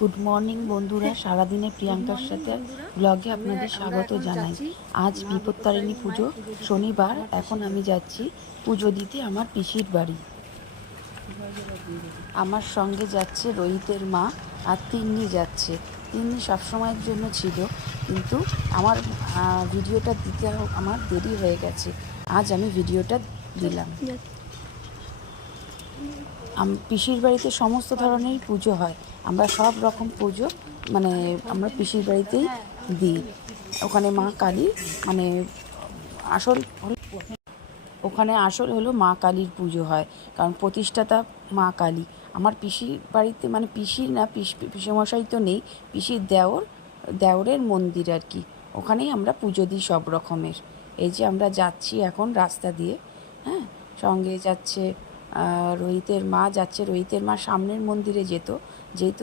Good morning বন্ধুরা, সারাদিনে প্রিয়াঙ্কার সাথে ব্লগে আপনাদের স্বাগত জানাই। আজ বিপত্তারিণী পুজো, শনিবার। এখন আমি যাচ্ছি পুজো দিতে আমার পিসির বাড়ি। আমার সঙ্গে যাচ্ছে রোহিতের মা আর তিন্নি যাচ্ছে। তিন্নি সবসময়ের জন্য ছিল, কিন্তু আমার ভিডিওটা দিতে আমার দেরি হয়ে গেছে। আজ আমি ভিডিওটা দিলাম। পিসির বাড়িতে সমস্ত ধরনেরই পুজো হয়। আমরা সব রকম পুজো আমরা পিসির বাড়িতেই দিই। ওখানে মা কালী আসল ওখানে আসল হলো মা কালীর পুজো হয়, কারণ প্রতিষ্ঠাতা মা কালী। আমার পিসির বাড়িতে পিসি না, পিসেমশাই তো নেই, পিসির দেওরের মন্দির আর কি। ওখানেই আমরা পুজো দিই সব রকমের। এই যে আমরা যাচ্ছি এখন রাস্তা দিয়ে, হ্যাঁ, সঙ্গে যাচ্ছে রোহিতের মা যাচ্ছে। রোহিতের মা সামনের মন্দিরে যেহেতু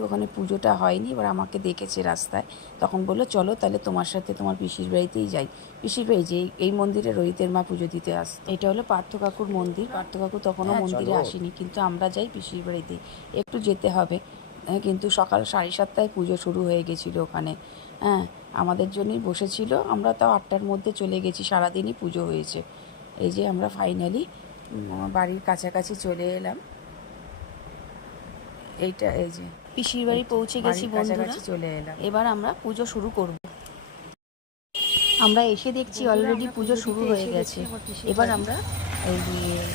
ওখানে পুজোটা হয়নি, এবার আমাকে দেখেছে রাস্তায়, তখন বললো চলো তাহলে তোমার সাথে তোমার পিসির বাড়িতেই যাই। পিসির বাড়ি যে এই মন্দিরে রোহিতের মা পুজো দিতে এটা হলো পার্থ কাকুর মন্দির। পার্থ কাকু তখনও মন্দিরে আসেনি, কিন্তু আমরা যাই পিসির বাড়িতেই। একটু যেতে হবে, কিন্তু সকাল 7:30টায় পুজো শুরু হয়ে গেছিলো ওখানে। হ্যাঁ, আমাদের জন্যই বসেছিল। আমরা তাও 8টার মধ্যে চলে গেছি, সারাদিনই পুজো হয়েছে। এই যে আমরা ফাইনালি বাড়ির কাছাকাছি চলে এলাম। এই যে পিসির বাড়ি পৌঁছে গেছি বন্ধুরা, চলে এলাম। এবার আমরা পুজো শুরু করব। আমরা এসে দেখছি অলরেডি পুজো শুরু হয়ে গেছে। এবার আমরা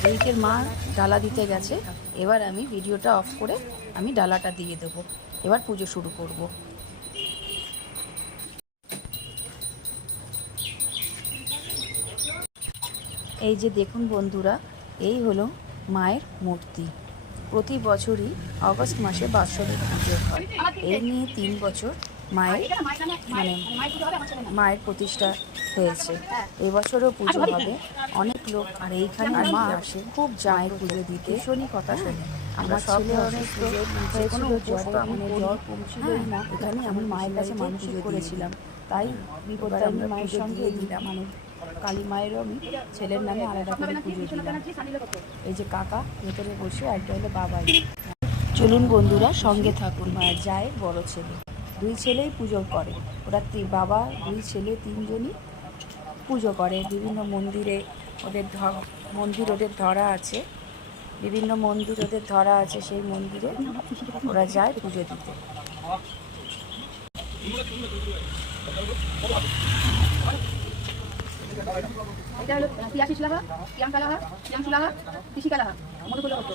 রোহিতের মা ডালা দিতে গেছে। এবার আমি ভিডিওটা অফ করে আমি ডালাটা দিয়ে দেবো। এবার পুজো শুরু করব। এই যে দেখুন বন্ধুরা, এই হলো মায়ের মূর্তি। প্রতি বছরই অগস্ট মাসে বাৎসরিক পুজো হয়। এই নিয়ে 3 বছর মায়ের প্রতিষ্ঠা হয়েছে। এবছরও পুজো হবে। অনেক লোক আর এইখানে মা আসে, খুব যায় পুজো দিতে। ভীষণই কথা শোনে। আমরা সব ধরনের পুজো হয়েছিল, জ্বর কমছিলই না। এখানে আমি মায়ের কাছে মানসিক করেছিলাম, তাই বিপত্তারিণী মায়ের সঙ্গে দিলাম, কালী মায়েরও আমি ছেলের নামে আলাদা করে পুজো দিলাম। এই যে কাকা ভেতরে বসে, একটা হলো বাবাই। চলুন বন্ধুরা, সঙ্গে থাকুন। মায়ের যায় বড় ছেলে, 2 ছেলেই পুজো করে। ওরা বাবা 2 ছেলে 3 জনই পুজো করে। বিভিন্ন মন্দিরে ওদের ধরা আছে, বিভিন্ন মন্দির ওদের ধরা আছে, সেই মন্দিরে ওরা যায় পুজো দিতে। এটা হলো তিয়াশিস লাহা, প্রিয়াঙ্কা লাহা, প্রিয়াংশু লাহা, কৃষিকা লাহা, মধুকুল ভট্ট।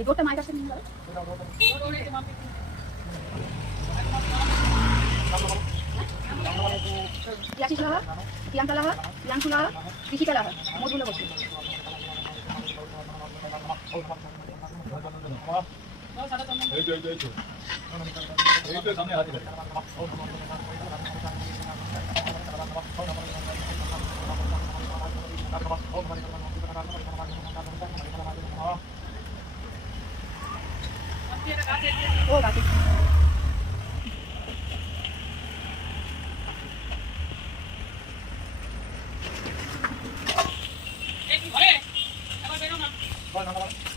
রিপোর্টটা মায়ের কাছে নিয়ে যাবে। তিয়াশিস লাহা, প্রিয়াঙ্কা লাহা, প্রিয়াংশু লাহা, কৃষিকা লাহা, মধুকুল ভট্ট। সামনে হাতে ও গাছে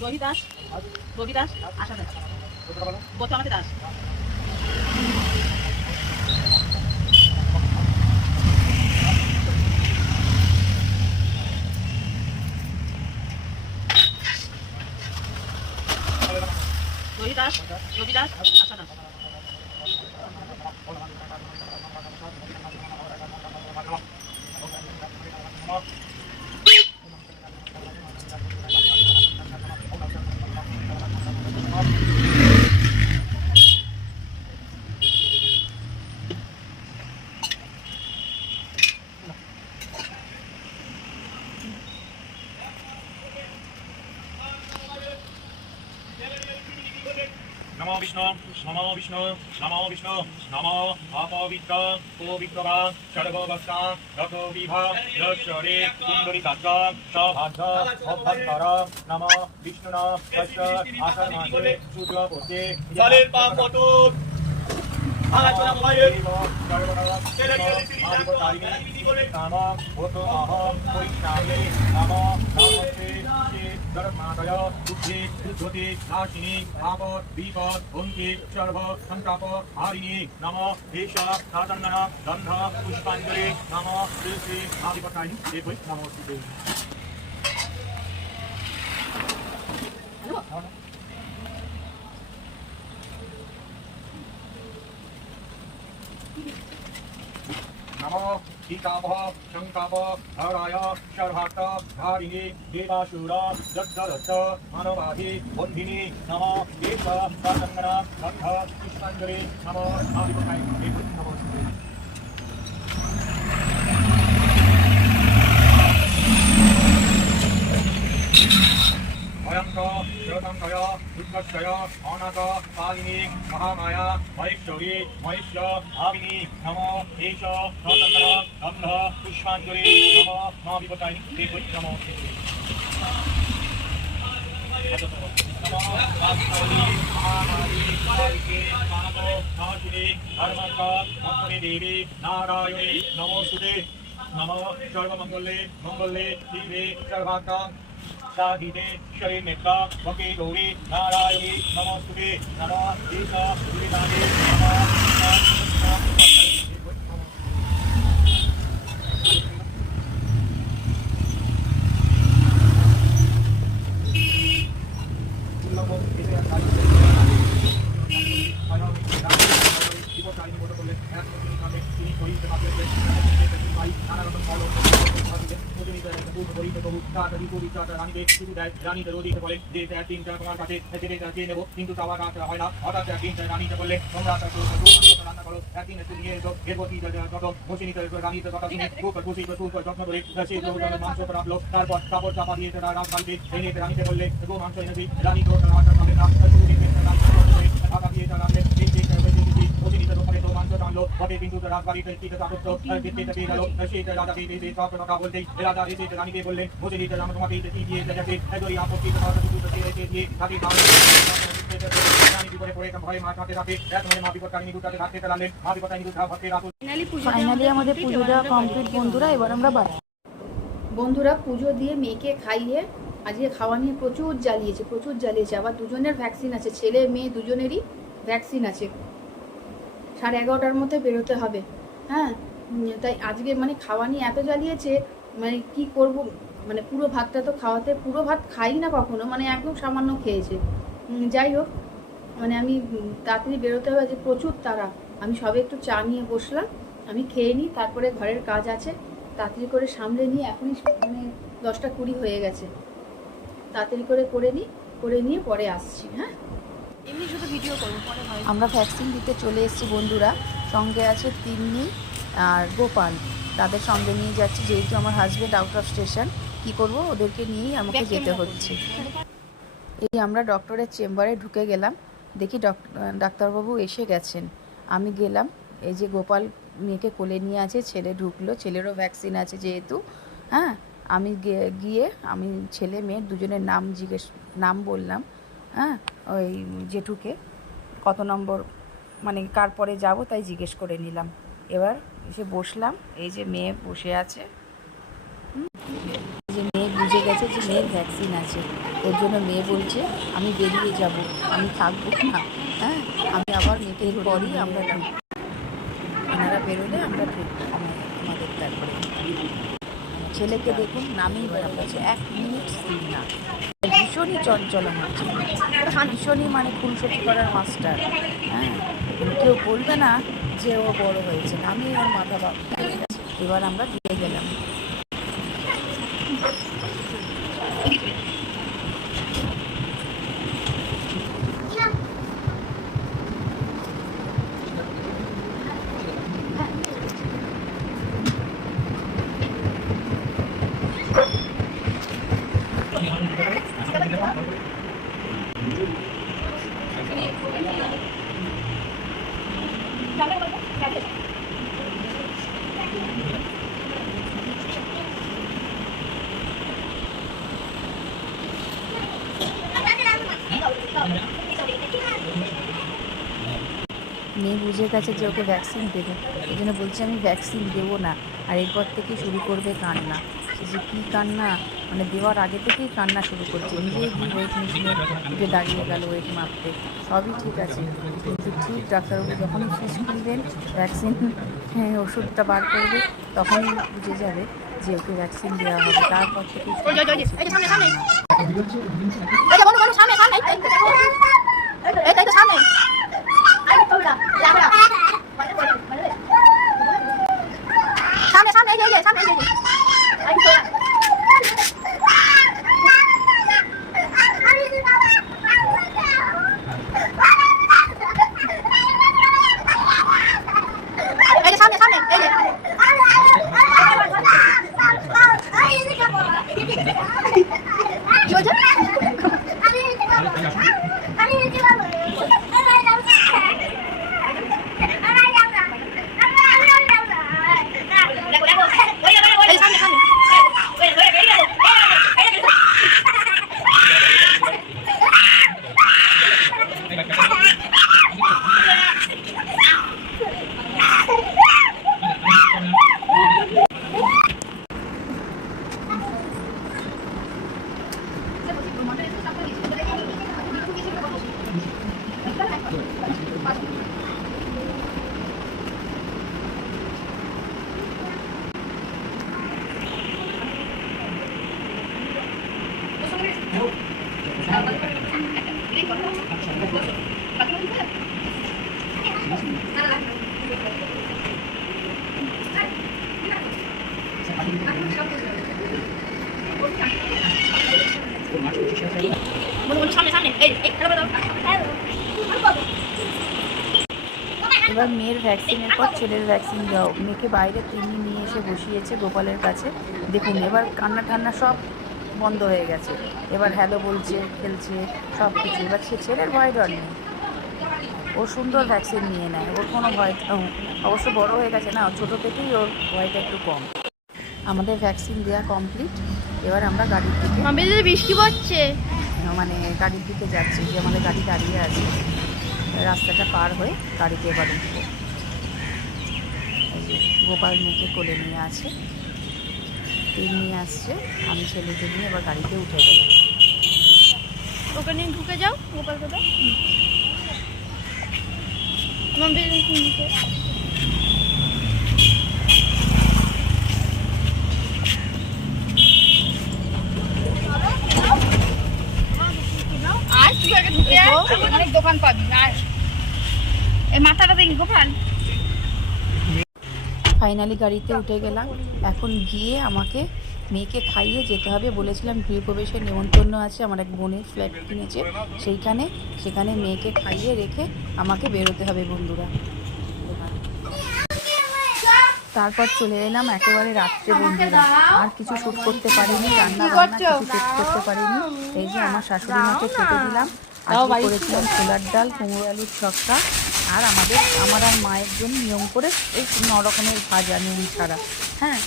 রবি দাস, আশা দাস, গোস্বামী দাস। রবি দাস, আশা দাস। नमो विष्णु नमो विष्णु नमो विष्णु नमो अपवित्र पवित्रवा सर्ववस्था रतो विभा दशरे कुंडलिकाच्च सभाच्च अभ्यंतर नमो विष्णुना तस्य आषाढ़ मासे सूर्यपोते जलेर पाप मतो आचना मोबाइल नमो भूतो अहं परिष्णाये नमो नमस्ते অনাদয় বুদ্ধি উদ্ধতি নাশিনী আপদ বিপদ বন্তি সর্ব সন্তাপ হারিণী নম এষ সাতন্নন গন্ধ পুষ্পাঞ্জলি নম শ্রী শ্রী আদিপতায় দেবৈ নমস্তে। नमो टीकामः शङ्काप हराय शर्वार्थ धारिणी देवासुर दत्तदत्त मानवाधि बन्धिनी नमो देश सातङ्गन गन्ध पुष्पाञ्जलि नमो आदिपताय देवै नमस्ते। भयंक श्रोतंकय दुर्गक्षय अनाथ कालिनी महामाया महेश्वरी महेश्वर भाविनी नमो एष स्वतंत्र गंध पुष्पांजलि नमो मां विपताय देवै नमस्ते। नमो वासुदेवी महामारी कालिके कामो नाशिनी धर्मक मंगले देवी नारायणी नमोस्तुते। नमो सर्वमंगले मंगले शिवे सर्वार्थ साधिते शरीर नेत्रा वके गौरी नारायणी नमोस्तुते। नमो ईश विदाने রানীতে রোদিতে বলে যে তিনটা তোমার কাছে চেয়ে নেবো কিন্তু চাওয়া কাজ হয় না। হঠাৎ একদিন রানীতে বললে তোমরা রান্না করো একদিন একটু নিয়ে এসো এরপর যত বসে নিতে রানীতে কথা শুনে খুব খুশি যত্ন করে সেই মাংস রাখলো। তারপর কাপড় চাপা দিয়ে রাত বাড়িতে এনে রানীতে বললে গো মাংস এনেছি রানী তো রান্না খাবে না ঢাকা দিয়ে রাখলে বসে নিতে দোকানে তো মাংস টানলো তবে কিন্তু রাজবাড়িতে দেখতে পেয়ে গেল। সেই রাজা দিয়ে সব কথা বলতেই রাজা এসে রানীকে বললেন বসে নিতে রাম তোমাকে দিয়ে যাচ্ছে যদি আপত্তি দিয়ে তাকে ফাইনালি আমাদের পুজোটা কমপ্লিট বন্ধুরা। এবার আমরা বাড়ি। বন্ধুরা পুজো দিয়ে মেয়েকে খাইয়ে আজকে খাওয়া নিয়ে প্রচুর জ্বালিয়েছে। আবার দুজনের ভ্যাকসিন আছে, ছেলে মেয়ে দুজনেরই ভ্যাকসিন আছে। 11:30টার মধ্যে বেরোতে হবে। হ্যাঁ, তাই আজকে মানে খাওয়া নিয়ে এত জ্বালিয়েছে, মানে কি করব, মানে পুরো ভাতটা তো খাওয়াতে, পুরো ভাত খাই না কখনো, মানে একদম সামান্য খেয়েছে। যাই হোক, মানে আমি তাড়াতাড়ি বেরোতে হবে, যে প্রচুর তাড়া। আমি সবে একটু চা নিয়ে বসলাম, আমি খেয়ে নিই, তারপরে ঘরের কাজ আছে তাড়াতাড়ি করে সামলে নিয়ে, এখনই মানে 10টা 20 হয়ে গেছে, তাড়াতাড়ি করে নিয়ে পরে আসছি। হ্যাঁ, এমনি শুধু ভিডিও করবো পরে। আমরা ভ্যাকসিন দিতে চলে এসেছি বন্ধুরা। সঙ্গে আছে তিন্নি আর গোপাল, তাদের সঙ্গে নিয়ে যাচ্ছি, যেহেতু আমার হাজব্যান্ড আউট অফ স্টেশন। কী করবো, ওদেরকে নিয়েই আমাকে যেতে হচ্ছে। এই আমরা ডক্টরের চেম্বারে ঢুকে গেলাম, দেখি ডাক্তারবাবু এসে গেছেন। আমি গেলাম, এই যে গোপাল মেয়েকে কোলে নিয়ে আছে, ছেলে ঢুকলো, ছেলেরও ভ্যাকসিন আছে যেহেতু। হ্যাঁ, আমি গিয়ে আমি ছেলে মেয়ের দুজনের নাম বললাম। হ্যাঁ, ওই জেঠুকে কত নম্বর, মানে কার পরে যাব তাই জিজ্ঞেস করে নিলাম। এবার এসে বসলাম, এই যে মেয়ে বসে আছে, যে মেয়ে বুঝে গেছে যে মেয়ের ভ্যাকসিন আছে, ওর জন্য মেয়ে বলছে আমি বেরিয়ে যাব, আমি থাকবো না। হ্যাঁ, আমি আবার মেয়েকে পরই আমরা ঢুকবো, এনারা বেরোলে আমরা ঢুকবো আমাদের। তারপরে ছেলেকে দেখুন নামেই বেরোচ্ছে, 1 মিনিট স্থির না, ভীষণই চঞ্চলন হচ্ছে, ভীষণই মানে খুনসুটি করার মাস্টার। হ্যাঁ, কেউ বলবে না যে ও বড় হয়েছে, আমি ওর মাথা ভাব। এবার আমরা দিয়ে গেলাম। মেয়ে বুঝে গেছে যে ওকে ভ্যাকসিন দেবে, এই জন্য বলছে আমি ভ্যাকসিন দেবো না। আর এরপর থেকে শুরু করবে কান্না। সে যে কী কান্না, মানে দেওয়ার আগে থেকেই কান্না শুরু করছে, নিজেই ওয়েট মেশিনে উঠে দাঁড়িয়ে গেল ওয়েট মাপতে, সবই ঠিক আছে, কিন্তু ঠিক ডাক্তারবাবু যখনই ফিস খুলবেন ভ্যাকসিন ওষুধটা বার করবে তখনই বুঝে যাবে যে ওকে ভ্যাকসিন দেওয়া হবে। তারপর থেকে এবার মেয়ের ভ্যাকসিনের পর ছেলের ভ্যাকসিন দাও। মেয়েকে বাইরে তিনি নিয়ে এসে বসিয়েছে গোপালের কাছে। দেখুন এবার কান্না টান্না সব বন্ধ হয়ে গেছে, এবার হ্যালো বলছে, খেলছে, সব কিছু। এবার ছেলের ভয় ডর নেই, ও সুন্দর ভ্যাকসিন নিয়ে নেয়, ওর কোনো ভয়, অবশ্য বড় হয়ে গেছে না, ছোটো থেকেই ওর ভয়টা একটু কম। আমাদের ভ্যাকসিন দেওয়া কমপ্লিট। এবার আমরা গাড়ির দিকে, বৃষ্টি পড়ছে, মানে গাড়ির দিকে যাচ্ছি, যে আমাদের গাড়ি দাঁড়িয়ে আছে, রাস্তাটা পার হয়ে গাড়িতে এবার উঠবো। এই যে গোপাল মেয়েকে কোলে নিয়ে আছে, তিন নিয়ে আসছে, আমি ছেলেকে নিয়ে এবার গাড়িতে উঠে গেলাম। ওখানে ঢুকে যাও গোপাল দাদা। অনেক দোকান পাবি, আর এই মাথাটা দেখি গোপাল। ফাইনালি গাড়িতে উঠে গেলাম। এখন গিয়ে আমাকে মেয়েকে খাইয়ে যেতে হবে। বলেছিলাম গৃহপ্রবেশের নেমন্তন্ন আছে, আমার এক বোনের ফ্ল্যাট কিনেছে সেখানে মেয়েকে খাইয়ে রেখে আমাকে বেরোতে হবে বন্ধুরা। তারপর চলে এলাম একেবারে রাত্রে বন্ধুরা, আর কিছু শ্যুট করতে পারিনি, রান্না বান্না কিছু শ্যুট করতে পারিনি। এই যে আমার শাশুড়ি মাকে খেতে দিলাম। আজকে করেছিলাম ছোলার ডাল, কুমড়ো আলুর চক্কা, আর আমার আর মায়ের জন্য নিয়ম করে এই 9 রকমের ভাজা নুন ছাড়া। হ্যাঁ,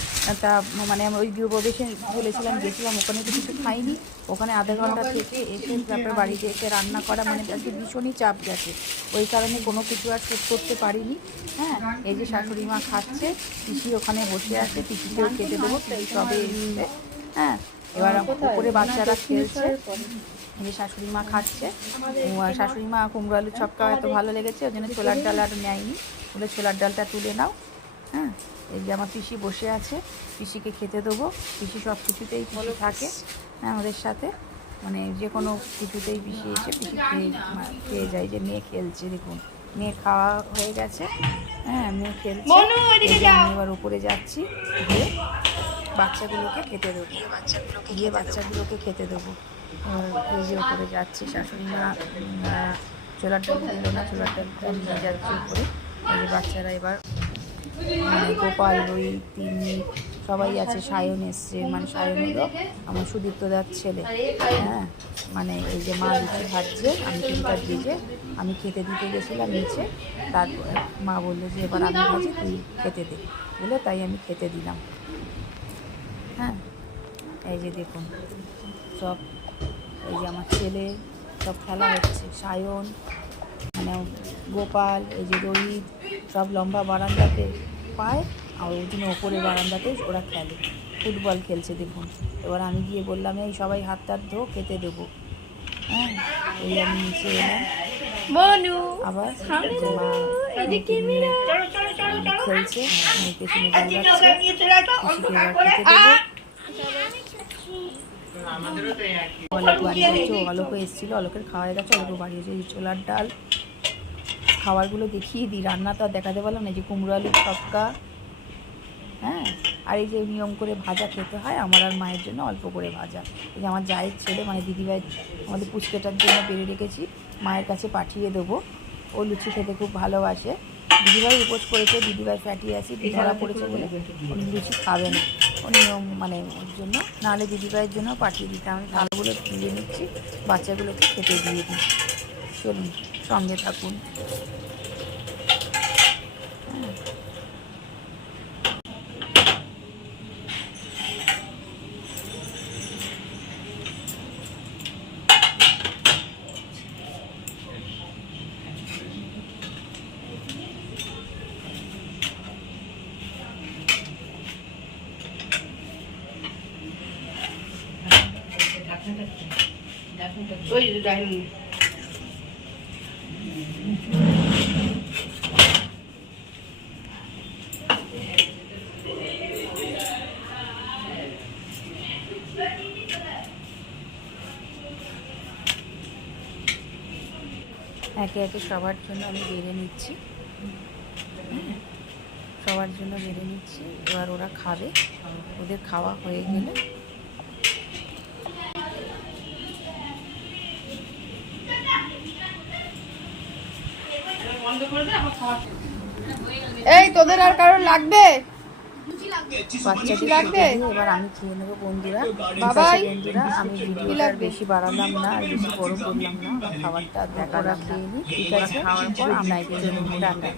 তা মানে আমি ওই গৃহপ্রবেশে বলেছিলাম, গেছিলাম, ওখানে তো কিছু খাইনি। ওখানে আধা ঘন্টা থেকে এসে তারপরে বাড়িতে এসে রান্না করা, মানে আজকে ভীষণই চাপ গেছে, ওই কারণে কোনো কিছু আর শ্যুট করতে পারিনি। হ্যাঁ, এই যে শাশুড়ি মা খাচ্ছে, পিসি ওখানে বসে আছে, পিসিকেও খেতে দেবো, সবে এসছে। হ্যাঁ, এবার উপরে বাচ্চারা খেলছে, এই যে শাশুড়ি মা খাচ্ছে। শাশুড়ি মা কুমড়ো আলুর চক্কা এত ভালো লেগেছে, ওই জন্য ছোলার ডাল আর নেয়নি, বলে ছোলার ডালটা তুলে নাও। হ্যাঁ, এই যে আমার পিসি বসে আছে, পিসিকে খেতে দেবো। পিসি সব কিছুতেই পিসি থাকে, হ্যাঁ, আমাদের সাথে, মানে যে কোনো কিছুতেই পিসি এসে পিসি খেয়ে যায়। যে মেয়ে খেলছে, দেখুন মেয়ে খাওয়া হয়ে গেছে। হ্যাঁ, মেয়ে খেলছে। আমি এবার উপরে যাচ্ছি, গিয়ে বাচ্চাগুলোকে খেতে দেবো, বাচ্চাগুলোকে খেতে দেবো। এই যে উপরে যাচ্ছি, শাশুড়ি মা ছোলার ডাল দিল না, ছোলার ডালটা নিয়ে যাচ্ছে উপরে। এই যে বাচ্চারা এবার, মানে গোপাল, রোহিত, তিনি সবাই আছে, সায়ন এসছে, মানে সায়ন হলো আমার সুদীপ্তদার ছেলে। হ্যাঁ, মানে এই যে মা লুচি ভাজছে, আমি 3টা ভেজে আমি খেতে দিতে গেছিলাম নিচে, তারপর মা বললো যে এবার আমি ভাজি, তুই খেতে দে, বলে তাই আমি খেতে দিলাম। হ্যাঁ, এই যে দেখুন সব, এই যে আমার ছেলে, সব খেলা হচ্ছে, সায়ন, মানে গোপাল, এই যে রোহিত, সব লম্বা বারান্দাতে পায়, আর ওই জন্য ওপরে বারান্দাতে ওরা খেলে। ফুটবল খেলছে দেখুন। এবার আমি গিয়ে বললাম এই সবাই হাত টাত ধো, খেতে দেবো। হ্যাঁ, এই আমি নিচে এলাম, আবার যে মা মেয়েকে নিয়ে খেলছে, মেয়ের পেছনে দৌড়াচ্ছে, পিসিকে এবার খেতে দেবো। অলোক বাড়ি গেছে, অলোকও এসেছিলো, অলোকের খাওয়া হয়ে গেছে, অলোকও বাড়ি গেছে। এই ছোলার ডাল খাবারগুলো দেখিয়ে দিই, রান্না তো আর দেখাতে পারলাম না। এই যে কুমড়ো আলুর ছক্কা, হ্যাঁ, আর এই যে নিয়ম করে ভাজা খেতে হয় আমার আর মায়ের জন্য অল্প করে ভাজা। এই যে আমার জায়ের ছেলে মানে দিদিভাই আমাদের পুচকেটার জন্য বেড়ে রেখেছি, মায়ের কাছে পাঠিয়ে দেবো। ও লুচি খেতে খুব ভালোবাসে। দিদিভাই উপোস করেছে, দিদিভাই ফ্যাটি অ্যাসিড ধরা পড়েছে বলে ও লুচি খাবে না, ও নিয়ম মানে ওর জন্য, নাহলে দিদিভাইয়ের জন্য পাঠিয়ে দিতাম। আমি থালাগুলো তুলে নিচ্ছি, বাচ্চাগুলোকে খেতে দিয়ে দিই। চলুন সঙ্গে থাকুন। একে একে সবার জন্য আমি বেড়ে নিচ্ছি, সবার জন্য বেড়ে নিচ্ছি। এবার ওরা খাবে, ওদের খাওয়া হয়ে গেলে এই তোদের আর কারোর লাগবে? বাচ্চাটি লাগবে। এবার আমি খেয়ে নেবো বন্ধুরা। বাবাই বন্ধুরা আমি ভিডিওটা আর বেশি বাড়ালাম না, আর বেশি বড় করলাম না, খাবারটা দেখাটা খেয়ে নিই, ঠিক আছে? খাওয়ার পর আমরা টাটা।